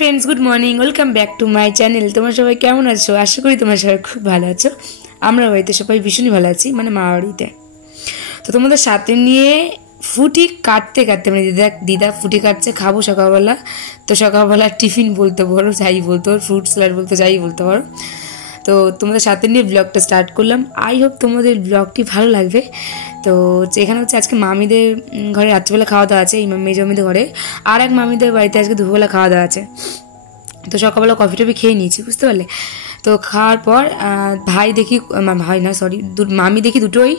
Friends, good morning, welcome back to my channel. তোমরা সবাই কেমন আছো? আশা করি তোমরা সবাই খুব ভালো আছো। আমরা বাড়িতে সবাই ভীষণই ভালো আছি, মানে মা বাড়িতে। তো তোমাদের সাথে নিয়ে ফুটি কাটতে কাটতে মানে দিদা ফুটি কাটছে, খাবো সকালবেলা। তো সকালবেলা টিফিন বলতে পারো, যাই বলতে পারো, ফ্রুট স্যালাড বলতে যাই বলতে পারো। তো তোমাদের সাথে নিয়ে ব্লগটা স্টার্ট করলাম। আই হোপ তোমাদের ব্লগটি ভালো লাগবে। তো এখানে হচ্ছে আজকে মামিদের ঘরে রাত্রিবেলা খাওয়া দাওয়া আছে, এই মেজ মামিদের ঘরে। আর এক মামিদের বাড়িতে আজকে দুপুরবেলা খাওয়া দাওয়া আছে। তো সকালবেলা কফি টফি খেয়ে নিয়েছি, বুঝতে পারলে। তো খাওয়ার পর ভাই দেখি, ভাই না সরি, মামি দেখি দুটোই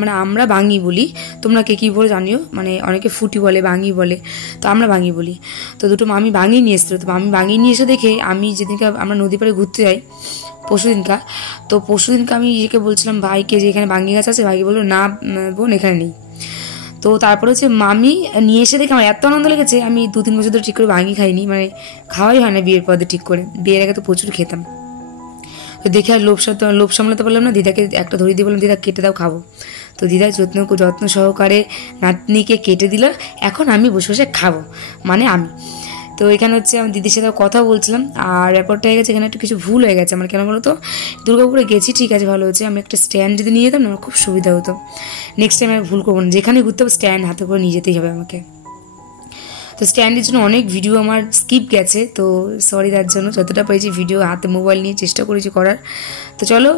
মানে আমরা বাঙি বলি, তোমরা কে কী বলে জানিও, মানে অনেকে ফুটি বলে, বাঙি বলে, তো আমরা বাঙি বলি। তো দুটো মামি বাঙি নিয়ে এসেছিলো। তো মামি বাঙি নিয়ে এসে দেখে আমি যেদিনকে আমরা নদী পাড়ে ঘুরতে যাই পরশুদিনকে আমি ইয়েকে বলছিলাম ভাইকে যে এখানে বাঙি গাছ আছে। ভাইকে বললো না বোন, এখানে নেই। তো তারপরে হচ্ছে মামি নিয়ে এসে দেখে আমার এত আনন্দ লেগেছে। আমি 2-3 বছর ধরে ঠিক করে ভাঙি খাইনি, মানে খাওয়াই হয় না বিয়ের পরে ঠিক করে। বিয়ের আগে তো প্রচুর খেতাম। তো দেখে আর লোভ সামলাতে পারলাম না, দিদাকে একটা ধরিয়ে দিয়ে বললাম দিদা কেটে দাও, খাবো। তো দিদা যত্ন সহকারে নাতনিকে কেটে দিল। এখন আমি বসে বসে খাবো, মানে আমি। তো এখানে হচ্ছে আমি দিদির সাথে কথা বলছিলাম। আর ব্যাপারটা হয়ে গেছে, এখানে একটু কিছু ভুল হয়ে গেছে আমার। কেন বলো তো, দুর্গাপুরে গেছি ঠিক আছে, ভালো হচ্ছে, আমি একটা স্ট্যান্ড যদি নিয়ে যেতাম না আমার খুব সুবিধা হতো। নেক্সট টাইম আমি ভুল করবো না, যেখানে ঘুরতে হবে স্ট্যান্ড হাতে করে নিয়ে যেতেই হবে আমাকে। তো স্ট্যান্ডের জন্য অনেক ভিডিও আমার স্কিপ গেছে, তো সরি তার জন্য। যতটা পেরেছি ভিডিও হাতে মোবাইল নিয়ে চেষ্টা করেছি করার। তো চলো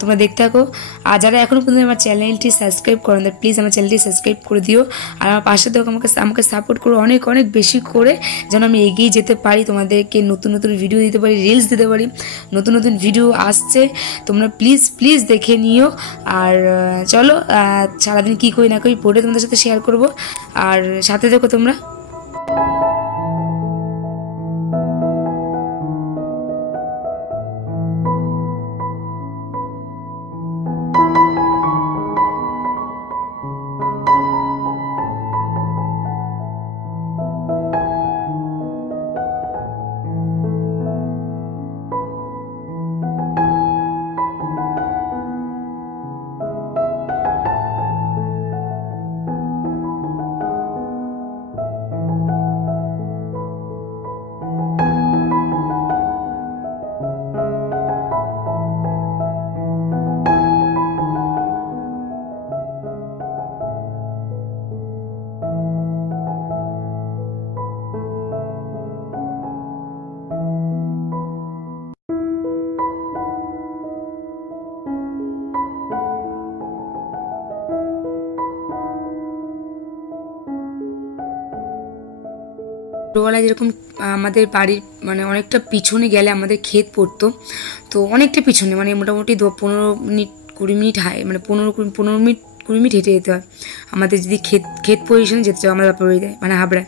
তোমরা দেখতে থাকো। আর যারা এখনও পর্যন্ত আমার চ্যানেলটি সাবস্ক্রাইব করেন, প্লিজ আমার চ্যানেলটি সাবস্ক্রাইব করে দিও। আর আমার পাশে তো আমাকে সাপোর্ট করো অনেক অনেক বেশি করে, যেন আমি এগিয়ে যেতে পারি, তোমাদেরকে নতুন নতুন ভিডিও দিতে পারি, রিলস দিতে পারি। নতুন নতুন ভিডিও আসছে, তোমরা প্লিজ দেখে নিও। আর চলো সারাদিন কী করি না করি পড়ে তোমাদের সাথে শেয়ার করবো। আর সাথে দেখো তোমরা। ছোটোবেলায় যেরকম আমাদের বাড়ির মানে অনেকটা পিছনে গেলে আমাদের ক্ষেত পড়তো। তো অনেকটা পিছনে, মানে মোটামুটি 15 মিনিট 20 মিনিট মানে 15 মিনিট 20 মিনিট হেঁটে যেতে হয় আমাদের, যদি ক্ষেত পজিশনে যেতে চাও আমার বাপের বাড়িতে, মানে হাবড়ায়।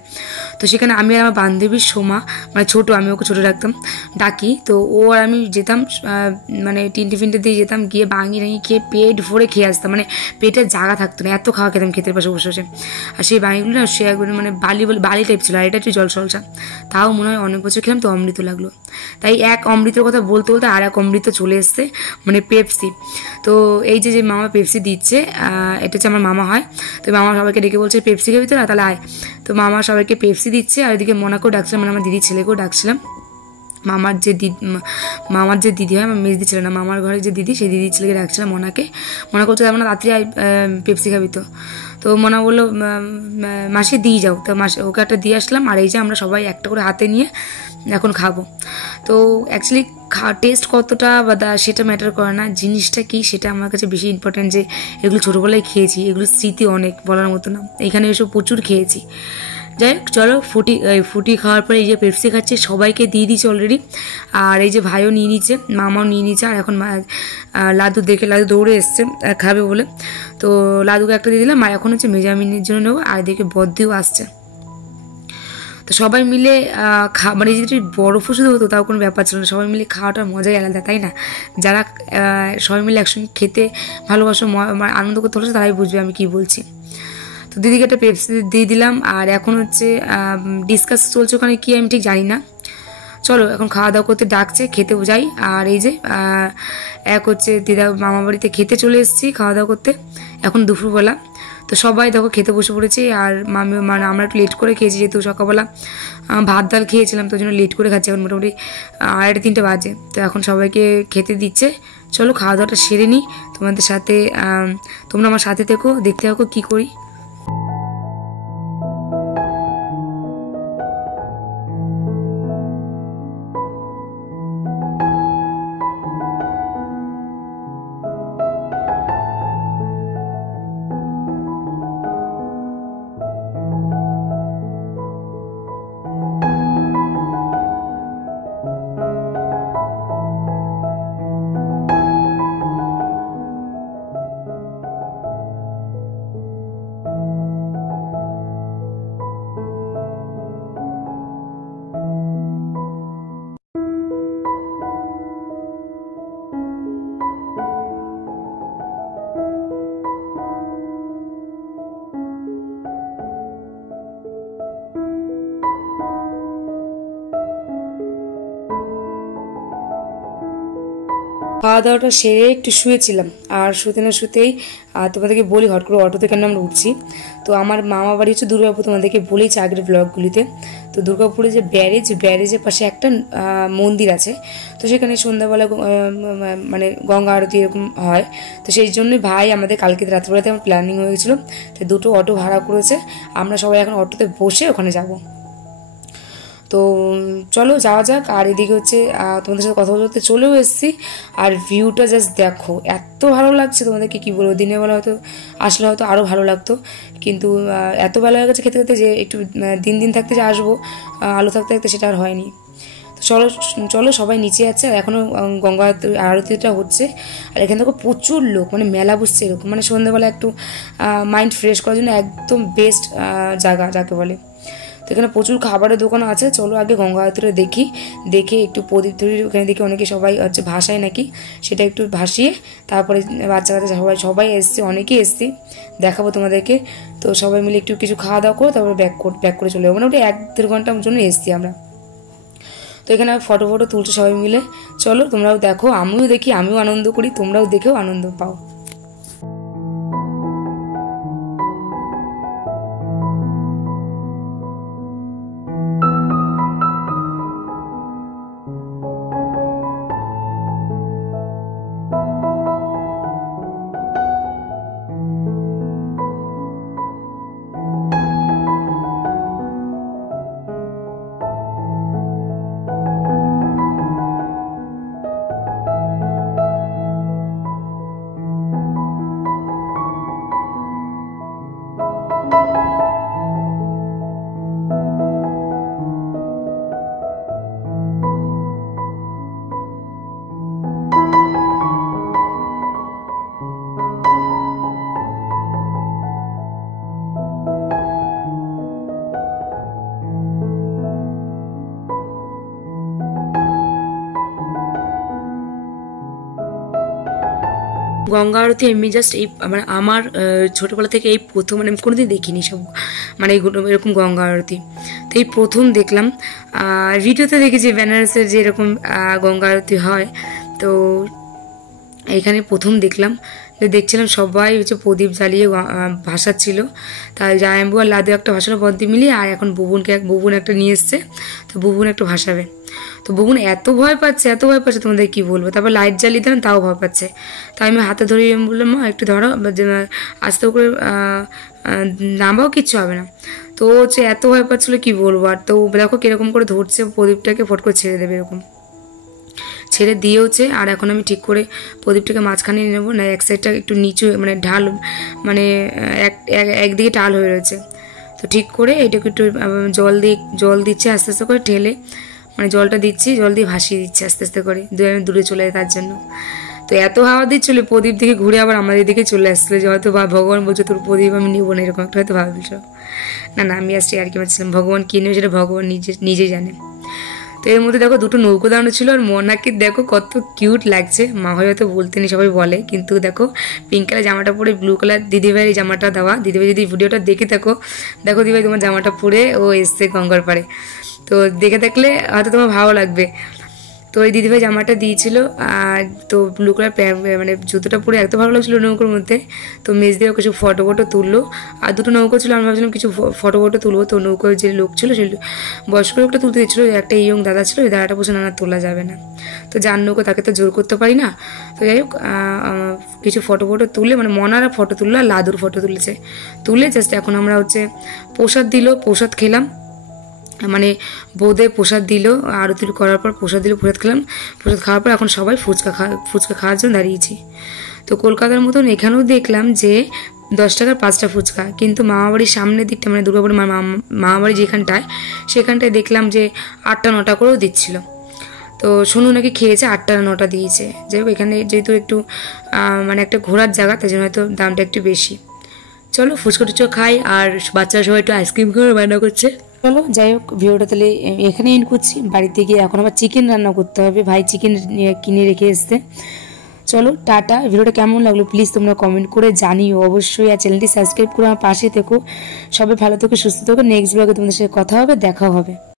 তো সেখানে আমি আর আমার বান্ধবীর সোমা, মানে ছোটো, আমি ওকে ছোটো ডাকি। তো ও আর আমি যেতাম, মানে টিফিনটা দিয়ে যেতাম, গিয়ে বাঙি খেয়ে পেট ভরে খেয়ে আসতাম, মানে পেটের জায়গা থাকতো না, এত খাওয়া খেতাম ক্ষেতের পাশে বসে বসে। আর সেই বাঙিগুলো না সে একবার মানে বালি টাইপ ছিল, আর এটা একটু জলসলসা। তাও মনে হয় অনেক বছর খেলাম, তো অমৃত লাগলো। তাই এক অমৃতের কথা বলতে বলতে আর এক অমৃত চলে এসছে, মানে পেপসি। তো এই যে মামা পেপসি দিচ্ছে, এটা হচ্ছে আমার মামা হয়। তো মামা সবাইকে ডেকে বলছে পেপসি খাবি তো না, তাহলে আয়। তো মামা সবাইকে পেপসি দিচ্ছে, আর এদিকে মোনাকেও ডাকছিলাম, মানে আমার দিদির ছেলেকেও ডাকছিলাম। মামার যে দিদি হয়, আমার মেজদি ছেলে না, মামার ঘরে যে দিদি, সেই দিদির ছেলেকে ডাকছিলাম মোনাকে। মোনা বলছে তেমন রাত্রি পেপসি খাবি তো। তো মোনা বললো মাসি দিয়ে যাও। তো মাসে ওকে একটা দিয়ে আসলাম। আর এই যে আমরা সবাই একটা করে হাতে নিয়ে এখন খাবো। তো অ্যাকচুয়ালি টেস্ট কতটা বা সেটা ম্যাটার করে না, জিনিসটা কি সেটা আমার কাছে বেশি ইম্পর্টেন্ট। যে এগুলো ছোটোবেলায় খেয়েছি, এগুলো স্মৃতি অনেক বলার মতো না। এখানে এসব প্রচুর খেয়েছি। যাই হোক চলো, ফুটি খাওয়ার পরে এই যে পেপসি খাচ্ছে, সবাইকে দিয়ে দিচ্ছে অলরেডি। আর এই যে ভাইও নিয়ে নিচ্ছে, মামাও নিয়ে নিচ্ছে। আর এখন লাদু দৌড়ে এসছে খাবে বলে, তো লাদুকে একটা দিয়ে দিলাম। আর এখন হচ্ছে মেজামিনের জন্য নেবো, আর এদিকে বদ্দিও আসছে। তো সবাই মিলে মানে যদি বরফও শুধু হতো তাও কোনো ব্যাপার ছিল না, সবাই মিলে খাওয়াটার মজাই আলাদা, তাই না? যারা সবাই মিলে একসঙ্গে খেতে ভালোবাসো, আনন্দ করতে হলো, তারাই বুঝবে আমি কি বলছি। তো দিদিকে একটা পেপসি দিয়ে দিলাম। আর এখন হচ্ছে ডিসকাস চলছে ওখানে কি আমি ঠিক জানি না। চলো এখন খাওয়া দাওয়া করতে ডাকছে, খেতে যাই। আর এই যে এক হচ্ছে দিদা মামা বাড়িতে খেতে চলে এসেছি খাওয়া দাওয়া করতে, এখন দুপুরবেলা। তো সবাই দেখো খেতে বসে পড়েছি। আর মামি মানে আমরা একটু লেট করে খেয়েছি, যেহেতু সকালবেলা ভাত ডাল খেয়েছিলাম, তো জন্য লেট করে খাচ্ছি। এখন মোটামুটি 2:30 বাজে। তো এখন সবাইকে খেতে দিচ্ছে। চলো খাওয়া দাওয়াটা সেরে নিই, তোমাদের সাথে তোমরা আমার সাথে থেকো, দেখতে থাকো কী করি। খাওয়া দাওয়াটা সেরে একটু শুয়েছিলাম। আর শুতে না শুতেই তোমাদেরকে বলি, হট করে অটোতে কেন আমরা উঠছি। তো আমার মামা বাড়ি হচ্ছে দুর্গাপুর, তোমাদেরকে বলেইছি আগের ব্লগগুলিতে। তো দুর্গাপুরে যে ব্যারেজের পাশে একটা মন্দির আছে। তো সেখানে সন্ধ্যাবেলা মানে গঙ্গা আরতি এরকম হয়। তো সেই জন্যই ভাই আমাদের কালকে রাত্রিবেলাতে আমার প্ল্যানিং হয়ে গেছিলো, তো 2টো অটো ভাড়া করেছে। আমরা সবাই এখন অটোতে বসে ওখানে যাব। তো চলো যাওয়া যাক। আর এদিকে হচ্ছে তোমাদের সাথে কথা বলতে চলেও এসেছি। আর ভিউটা জাস্ট দেখো, এত ভালো লাগছে, তোমাদেরকে কি বলবো। দিনের বেলা হয়তো আসলে হয়তো আরও ভালো লাগতো, কিন্তু এত বেলা হয়ে গেছে খেতে খেতে যে একটু দিন থাকতে যে আসবো আলো থাকতে থাকতে সেটা আর হয়নি। তো চলো সবাই নিচে আছে। আর এখনও গঙ্গা আরতিটা হচ্ছে। আর এখানে দেখো প্রচুর লোক, মানে মেলা বসছে এরকম, মানে সন্ধ্যাবেলা একটু মাইন্ড ফ্রেশ করার জন্য একদম বেস্ট জায়গা যাকে বলে। তো এখানে প্রচুর খাবারের দোকানও আছে। চলো আগে গঙ্গা আরতিটা দেখে একটু প্রদীপ তৈরি, ওখানে দেখি অনেকে সবাই হচ্ছে ভাসায় নাকি, সেটা একটু ভাসিয়ে তারপরে বাচ্চা কাচ্চা সবাই এসছে, অনেকেই এসছি, দেখাবো তোমাদেরকে। তো সবাই মিলে একটু কিছু খাওয়া দাওয়া করে তারপরে ব্যাক করে চলে যাবো। মানে ওটা 1-1.5 ঘন্টার জন্য এসছি আমরা। তো এখানে ফটো তুলছে সবাই মিলে। চলো তোমরাও দেখো, আমিও দেখি, আমিও আনন্দ করি, তোমরাও দেখেও আনন্দ পাও। গঙ্গা আরতি এমনি জাস্ট এই মানে আমার ছোটোবেলা থেকে এই প্রথম, মানে আমি কোনোদিন দেখিনি সব, মানে এরকম গঙ্গা আরতি। তো এই প্রথম দেখলাম। ভিডিওতে দেখেছি বেনারসের যে এরকম গঙ্গা আরতি হয়, তো এখানে প্রথম দেখলাম। দেখছিলাম সবাই হচ্ছে প্রদীপ জ্বালিয়ে ভাসাচ্ছিল। তাই জায়াম্বু আর লাদু একটা ভাসালো প্রদীপ মিলিয়ে, আর এখন বুবুন একটা নিয়ে এসছে, তো বুবুন একটু ভাসাবে। তো বুবুন এত ভয় পাচ্ছে তোমাদের কি বলবো। তারপর লাইট জ্বালিয়ে দিলাম, তাও ভয় পাচ্ছে। তো আমি হাতে ধরে বললাম, মা একটু ধরো, আস্তে করে নামাও, কিচ্ছু হবে না। তো হচ্ছে এত ভয় পাচ্ছিলো কি বলবো। আর তো দেখো কিরকম করে ধরছে প্রদীপটাকে, ফট করে ছেড়ে দেবে এরকম, ছেড়ে দিয়েওছে। আর এখন আমি ঠিক করে প্রদীপটাকে মাঝখানে নিয়ে নেবো, না এক সাইডটা একটু নিচু, মানে ঢাল, মানে একদিকে টাল হয়ে রয়েছে। তো ঠিক করে এটাকে একটু জল দিচ্ছে আস্তে আস্তে করে ঠেলে, মানে জলটা দিচ্ছি, জল দিয়ে ভাসিয়ে দিচ্ছি আস্তে আস্তে করে, দূরে চলে যায় তার জন্য। তো এত হাওয়া দিচ্ছিল, প্রদীপ দিকে ঘুরে আবার আমাদের দিকে চলে আসছিলো, যে হয়তো ভগবান বলছে তোর প্রদীপ আমি নেবো না, এরকম একটা হয়তো ভাবছিল। না আমি আসছি আর কি ভাবছিলাম, ভগবান কী নেবে সেটা ভগবান নিজেই জানে। তো এর মধ্যে দেখো 2টো নৌকো দাঁড়ানো ছিল। আর মোনাকে দেখো কত কিউট লাগছে, মা হয়তো বলতে নেই সবাই বলে, কিন্তু দেখো পিঙ্ক কালার জামাটা পরে, ব্লু কালার দিদিভাইয়ের জামাটা দেওয়া। দিদিভাই যদি ভিডিওটা দেখে দেখো দিদিভাই তোমার জামাটা পরে ও এসছে গঙ্গার পাড়ে। তো দেখে থাকলে হয়তো তোমার ভালো লাগবে। তো এই দিদিভাই জামাটা দিয়েছিল, আর তো ব্লু কালার মানে জুতোটা পরে এত ভালো লাগছিলো নৌকোর মধ্যে। তো মেজ দিয়েও কিছু ফটো তুললো, আর দুটো নৌকো ছিল, আমি ভাবছিলাম কিছু ফটো তুলবো। তো নৌকোর যে লোক ছিল সেই বয়স্ক লোকটা তুলতে দিচ্ছিলো, একটা ইয়ং দাদা ছিল, ওই দাদাটা বসে না তোলা যাবে না, তো যার নৌকো তাকে তো জোর করতে পারি না। তো যাই হোক কিছু ফটো তুলে, মানে মনারা ফটো তুললো আর লাদুর ফটো তুলে জাস্ট এখন আমরা হচ্ছে প্রসাদ দিল, প্রসাদ খেলাম, মানে বোঁদে প্রসাদ দিল, আরতি করার পর প্রসাদ দিল, প্রসাদ খেলাম। প্রসাদ খাওয়ার পর এখন সবাই ফুচকা খাওয়ার জন্য দাঁড়িয়েছি। তো কলকাতার মতন এখানেও দেখলাম যে 10 টাকার 5টা ফুচকা, কিন্তু মামাবাড়ির সামনের দিকটা মানে দুর্গাপুর মামাবাড়ি যেখানটায়, সেখানটায় দেখলাম যে 8টা 9টা করেও দিচ্ছিল। তো সোনু নাকি খেয়েছে 8টা 9টা দিয়েছে। যাই হোক এখানে যেহেতু একটু মানে একটা ঘোরার জায়গা, তাই জন্য হয়তো দামটা একটু বেশি। চলো ফুচকা টুচকা খাই, আর বাচ্চারা সবাই একটু আইসক্রিম খাওয়ার বায়না করছে। চলো যাই হোক ভিডিওটা তাহলে এখানে এন্ড করছি। বাড়িতে গিয়ে এখন আবার চিকেন রান্না করতে হবে, ভাই চিকেন কিনে রেখে এসছে। চলো টাটা। ভিডিওটা কেমন লাগলো প্লিজ তোমরা কমেন্ট করে জানিও অবশ্যই, আর চ্যানেলটি সাবস্ক্রাইব করে আমার পাশে থেকো। সবাই ভালো থেকো, সুস্থ থেকো। নেক্সট ব্লগে তোমাদের সাথে কথা হবে, দেখা হবে।